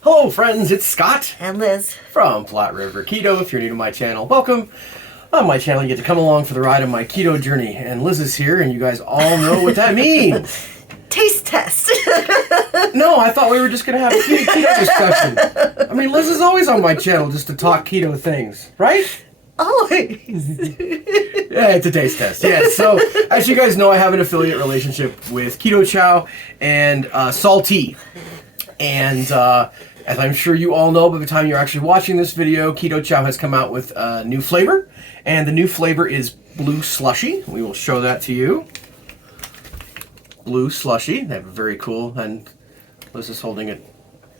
Hello friends, it's Scott and Liz from Flat River Keto. If you're new to my channel, welcome. On my channel you get to come along for the ride of my keto journey, and Liz is here and you guys all know what that means. Taste test. No, I thought we were just going to have a keto discussion. I mean, Liz is always on my channel just to talk keto things, right? Always. Yeah, it's a taste test. Yeah, so as you guys know, I have an affiliate relationship with Keto Chow and SALTT. And as I'm sure you all know by the time you're actually watching this video, Keto Chow has come out with a new flavor. And the new flavor is Blue Slushie. We will show that to you. Blue Slushie. They have a very cool, and Liz is holding it.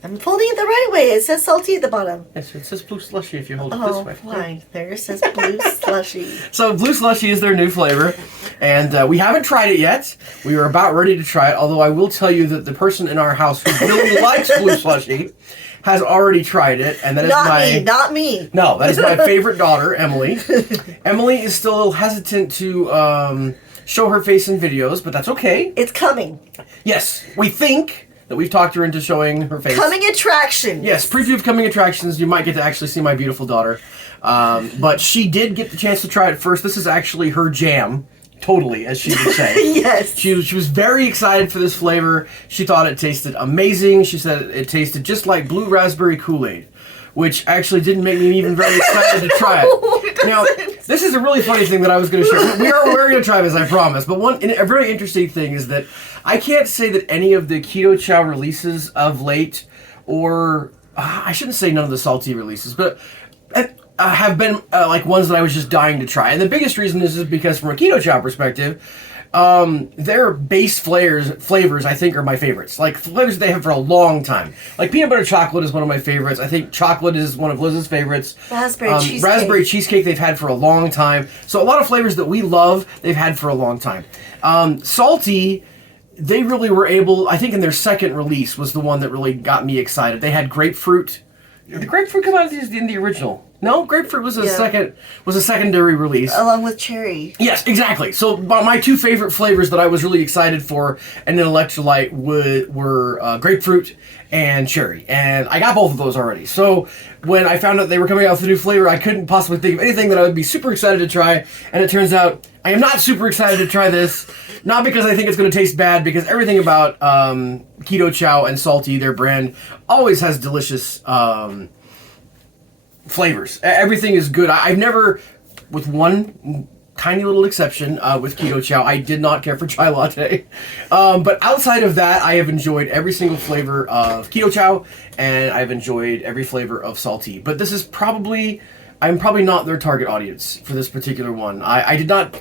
I'm holding it the right way. It says salty at the bottom. Yes, it says Blue Slushie if you hold it this way. Oh, fine. There it says Blue Slushie. So Blue Slushie is their new flavor, and we haven't tried it yet. We are about ready to try it, although I will tell you that the person in our house who really likes Blue Slushie has already tried it, and that is not me. No, that is my favorite daughter, Emily. Emily is still a little hesitant to show her face in videos, but that's okay. It's coming. Yes, we think that we've talked her into showing her face. Coming attractions. Yes, preview of coming attractions. You might get to actually see my beautiful daughter. But she did get the chance to try it first. This is actually her jam, totally, as she would say. Yes. She was very excited for this flavor. She thought it tasted amazing. She said it tasted just like blue raspberry Kool-Aid, which actually didn't make me even very excited to try it. Now, this is a really funny thing that I was going to share. We're going to try this, I promise. But a very interesting thing is that I can't say that any of the Keto Chow releases of late, or I shouldn't say none of the SALTT releases, but have been like ones that I was just dying to try. And the biggest reason is because from a Keto Chow perspective, their base flavors I think are my favorites. Like flavors they have for a long time. Like peanut butter chocolate is one of my favorites. I think chocolate is one of Liz's favorites. Raspberry cheesecake they've had for a long time. So a lot of flavors that we love they've had for a long time. SALTT, they really were able, I think in their second release was the one that really got me excited. They had grapefruit. Did the grapefruit come out in the original? No, grapefruit was a secondary release. Along with cherry. Yes, exactly. So my two favorite flavors that I was really excited for in an electrolyte were grapefruit and cherry. And I got both of those already. So when I found out they were coming out with a new flavor, I couldn't possibly think of anything that I would be super excited to try. And it turns out I am not super excited to try this. Not because I think it's going to taste bad, because everything about Keto Chow and SALTT, their brand, always has delicious flavors. Everything is good. I've never, with one tiny little exception with Keto Chow, I did not care for chai latte. But outside of that, I have enjoyed every single flavor of Keto Chow, and I've enjoyed every flavor of SALTT. But this is I'm probably not their target audience for this particular one. I don't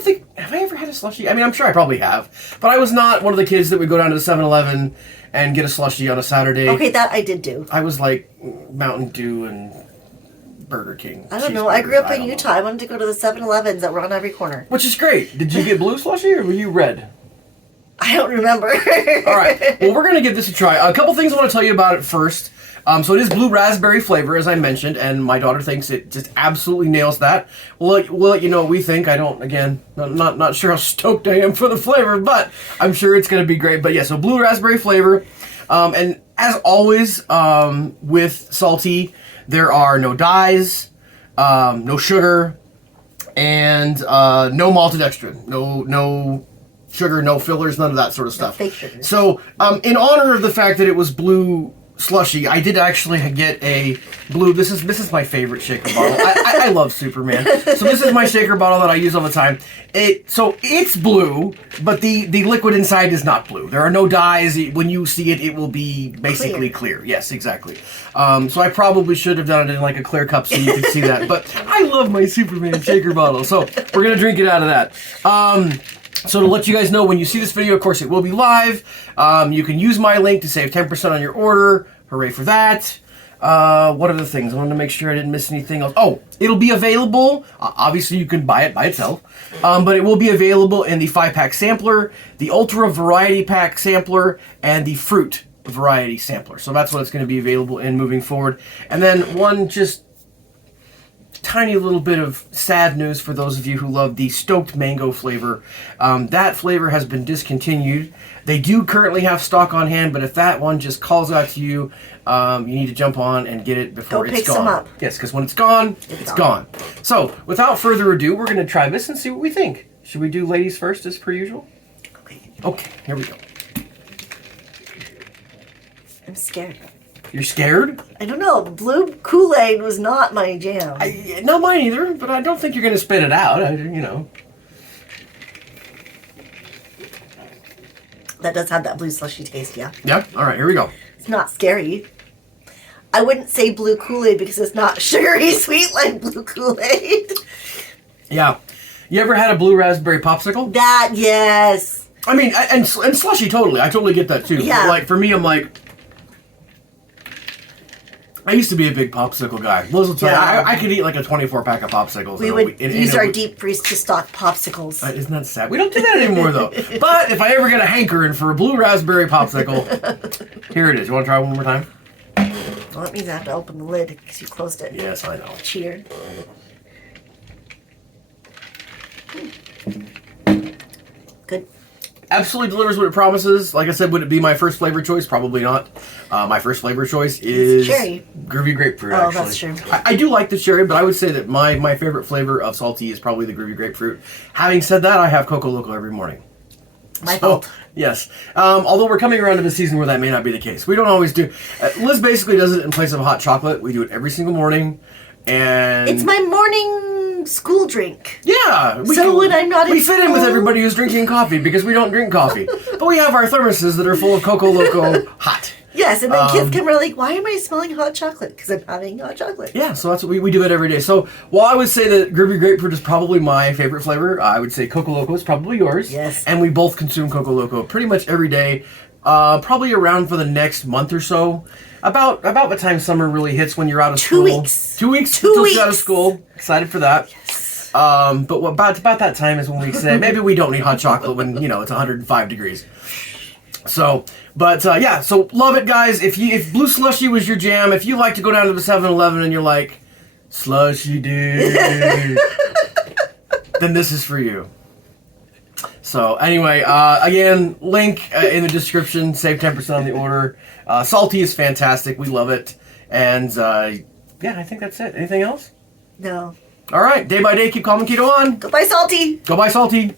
think, have I ever had a slushie? I mean, I'm sure I probably have, but I was not one of the kids that would go down to the 7-Eleven and get a slushie on a Saturday. Okay, that I did do. I was like Mountain Dew and Burger King. I don't know. I grew up in Utah. I wanted to go to the 7-Elevens that were on every corner. Which is great. Did you get blue slushie or were you red? I don't remember. All right. Well, we're going to give this a try. A couple things I want to tell you about it first. So it is blue raspberry flavor, as I mentioned, and my daughter thinks it just absolutely nails that. We'll let you know what we think. I don't, again, not sure how stoked I am for the flavor, but I'm sure it's going to be great. But yeah, so blue raspberry flavor. And as always, with SALTT, there are no dyes, no sugar, and no maltodextrin. No sugar, no fillers, none of that sort of stuff. No fake sugar. So in honor of the fact that it was blue slushie, I did actually get a blue. This is my favorite shaker bottle. I love Superman. So this is my shaker bottle that I use all the time. So it's blue, but the liquid inside is not blue. There are no dyes. When you see it, it will be basically clear. Yes, exactly. So I probably should have done it in like a clear cup so you could see that. But I love my Superman shaker bottle. So we're gonna drink it out of that. So to let you guys know, when you see this video, of course, it will be live. You can use my link to save 10% on your order. Hooray for that. What other things? I wanted to make sure I didn't miss anything else. Oh, it'll be available. Obviously, you can buy it by itself. But it will be available in the 5-pack sampler, the Ultra Variety Pack sampler, and the Fruit Variety sampler. So that's what it's going to be available in moving forward. And then one just tiny little bit of sad news for those of you who love the stoked mango flavor. That flavor has been discontinued. They do currently have stock on hand, but if that one just calls out to you, you need to jump on and get it before it's gone. Go pick some up. Yes, because when it's gone, it's gone. So, without further ado, we're going to try this and see what we think. Should we do ladies first as per usual? Okay, here we go. I'm scared. You're scared? I don't know. The blue Kool-Aid was not my jam. Not mine either, but I don't think you're going to spit it out. You know. That does have that blue slushy taste, yeah. Yep. All right, here we go. It's not scary. I wouldn't say blue Kool-Aid because it's not sugary sweet like blue Kool-Aid. Yeah. You ever had a blue raspberry popsicle? That, yes. I mean, and slushy, totally. I totally get that too. Yeah. But like, for me, I'm like, I used to be a big popsicle guy. Liz will tell you, I could eat like a 24 pack of popsicles. We would use our deep freeze to stock popsicles. Isn't that sad? We don't do that anymore though. But if I ever get a hankering for a blue raspberry popsicle, here it is. You want to try one more time? Well, that means I have to open the lid because you closed it. Yes, I know. Cheater. Good. Absolutely delivers what it promises. Like I said, would it be my first flavor choice? Probably not. My first flavor choice is cherry. Groovy grapefruit, oh, actually. That's true. I do like the cherry, but I would say that my favorite flavor of salty is probably the groovy grapefruit. Having said that, I have Coco Loco every morning. My fault. Yes. Although we're coming around to the season where that may not be the case. We don't always do. Liz basically does it in place of hot chocolate. We do it every single morning. And it's my morning school drink. Yeah. When I'm not we fit in with everybody who's drinking coffee because we don't drink coffee. But we have our thermoses that are full of Coco Loco hot. Yes, and then kids come around like, why am I smelling hot chocolate? Because I'm having hot chocolate. Yeah, so that's what we do it every day. So while I would say that Groovy Grapefruit is probably my favorite flavor, I would say Coco Loco is probably yours. Yes. And we both consume Coco Loco pretty much every day, probably around for the next month or so. About the time summer really hits when you're out of school. 2 weeks. 2 weeks 2 until weeks. you're out of school. Excited for that. Yes. But about that time is when we say maybe we don't need hot chocolate when it's 105 degrees. So, but yeah, so love it, guys. If blue slushy was your jam, if you like to go down to the 7-Eleven and you're like, slushy dude, then this is for you. So anyway, again, link in the description. Save 10% on the order. SALTT is fantastic. We love it. And yeah, I think that's it. Anything else? No. All right. Day by day, keep calm and keto on. Go buy SALTT. Go buy SALTT.